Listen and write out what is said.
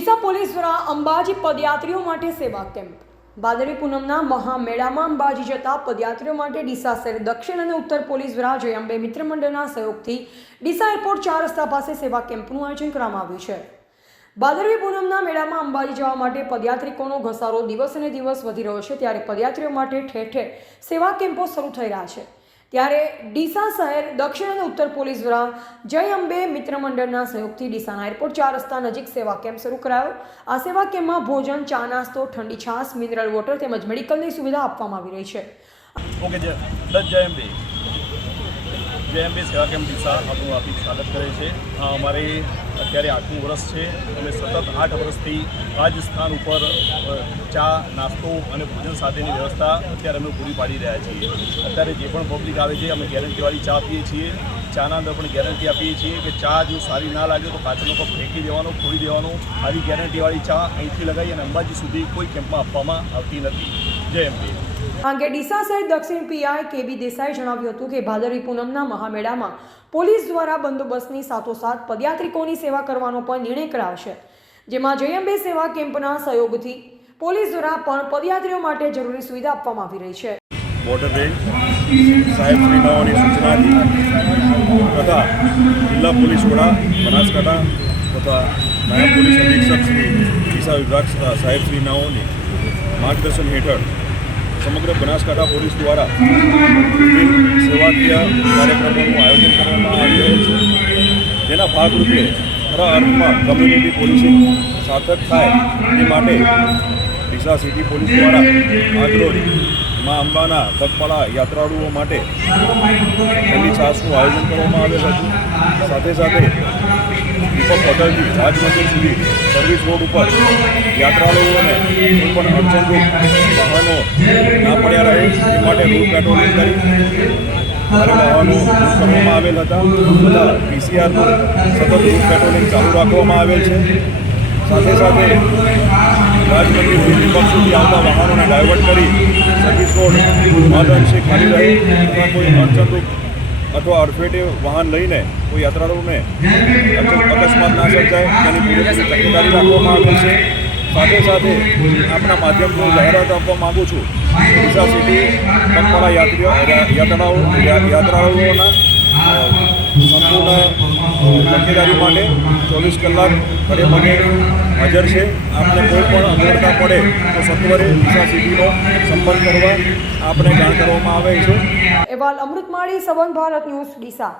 Deesa police દ્વારા અંબાજી પદયાત્રીઓ માટે સેવા કેમ્પ. ભાદરવી પૂનમના મહામેળામાં અંબાજી જતા પદયાત્રીઓ માટે ડીસા શહેર દક્ષિણ અને ઉત્તર પોલીસ દ્વારા જય અંબે મિત્ર મંડળના સહયોગથી ડીસા એરપોર્ટ 4 રસ્તા પાસે સેવા કેમ્પનું આયોજન કરવામાં આવ્યું છે. ભાદરવી પૂનમના મેળામાં અંબાજી જવા માટે પદયાત્રિકોનો ઘસારો દિવસ અને દિવસ વધી રહ્યો છે, ત્યારે પદયાત્રીઓ માટે ઠેર ઠેર સેવા કેમ્પો શરૂ થઈ રહ્યા છે. ત્યારે ડીસા શહેર દક્ષિણ અને ઉત્તર પોલીસ દ્વારા જય અંબે મિત્ર મંડળના સહયોગથી ડીસાના એરપોર્ટ 4 રસ્તા નજીક સેવા કેમ્પ શરૂ કરાયો. આ સેવા કેમ્પમાં ભોજન, ચા નાસ્તો, ઠંડી છાશ, મિનરલ વોટર તેમજ મેડિકલની સુવિધા આપવામાં આવી રહી છે. જય અંબે સેવા કેમ્પ ડીસા આપણું હાર્દિક સ્વાગત કરે છે. અમારે અત્યારે 8મું વર્ષ છે. અમે સતત 8 વર્ષથી આ જ સ્થાન ઉપર ચા, નાસ્તો અને ભોજન સાથેની વ્યવસ્થા અત્યારે અમે પૂરી પાડી રહ્યા છીએ. અત્યારે જે પણ પબ્લિક આવે છે અમે ગેરંટીવાળી ચા આપીએ છીએ. ચાના અંદર પણ ગેરંટી આપીએ છીએ કે ચા જો સારી ના લાગે તો કાચનો કપ ફેંકી દેવાનો, ખોલી દેવાનો. આવી ગેરંટીવાળી ચા અહીંથી લગાવી અને અંબાજી સુધી કોઈ કેમ્પમાં આપવામાં આવતી નથી. જય અંબે. અંગે ડીસા શહેર દક્ષિણ પીઆઈ કેબી દેસાઈએ જણાવ્યું હતું કે ભાદરવી પૂનમના મહામેળામાં પોલીસ દ્વારા બંદોબસ્તની સાથોસાથ પદયાત્રિકોની સેવા કરવાનો પણ નિર્ણય કરાશે, જેમાં જય અંબે સેવા કેમ્પના સહયોગથી પોલીસ દ્વારા પણ પદયાત્રીઓ માટે જરૂરી સુવિધા આપવામાં આવી રહી છે. બોર્ડર રેન્જ સાહેબ શ્રીનાઓની સૂચનાથી તથા જિલ્લા પોલીસ વડા બનાસકાંઠા તથા નાયબ પોલીસ અધિક્ષક શ્રી ડીસા વિભાગ સાહેબ શ્રીનાઓની માર્ગદર્શન હેઠળ સમગ્ર બનાસકાંઠા પોલીસ દ્વારા સેવાકીય કાર્યક્રમોનું આયોજન કરવામાં આવી રહ્યું છે. જેના ભાગરૂપે ખરા અર્થમાં કમ્યુનિટી પોલીસિંગ સાર્થક થાય તે માટે ડીસા સિટી પોલીસ દ્વારા આજરોજ મા અંબાના પગપાળા યાત્રાળુઓ માટે ઠંડી છાશનું આયોજન કરવામાં આવેલ હતું. સાથે સાથે દીપક હોટલથી રાજ મંદિર સુધી સર્વિસ રોડ ઉપર યાત્રાળુઓને કોઈ પણ અડચણરૂપ વાહનો ના પડ્યા રહે તે માટે રોડ પેટ્રોલિંગ કરી ભારે વાહનો કરવામાં આવેલ હતા તથા પીસીઆરનું સતત રોડ પેટ્રોલિંગ ચાલુ રાખવામાં આવેલ છે. સાથે સાથે રાજ મંદિરથી દીપક સુધી આવતા વાહનોને ડાયવર્ટ કરી સર્વિસ રોડ મહદઅંશે ખાલી રહે તથા કોઈ અડચણરૂપ અથવા અડફેટે વાહન લઈને કોઈ યાત્રાળુઓને અકસ્માત ના સર્જાય તેની પૂરેપૂરી તકેદારી રાખવામાં આવેલ છે. સાથે સાથે આપણા માધ્યમથી જાહેરાત આપવા માગું છું. ડીસા સિટી પગપાળા યાત્રાળુઓના સંપૂર્ણ તકેદારી માટે 24 કલાક ઘરે મને હાજર છે. આપણે કોઈ પણ અગવડતા પડે તો સત્વરે ડીસા સિટીનો સંપર્ક કરવા આપણે જાણ કરવામાં આવે છે. અહેવાલ અમૃતમાળી, સંબંધ ભારત ન્યૂઝ, ડીસા.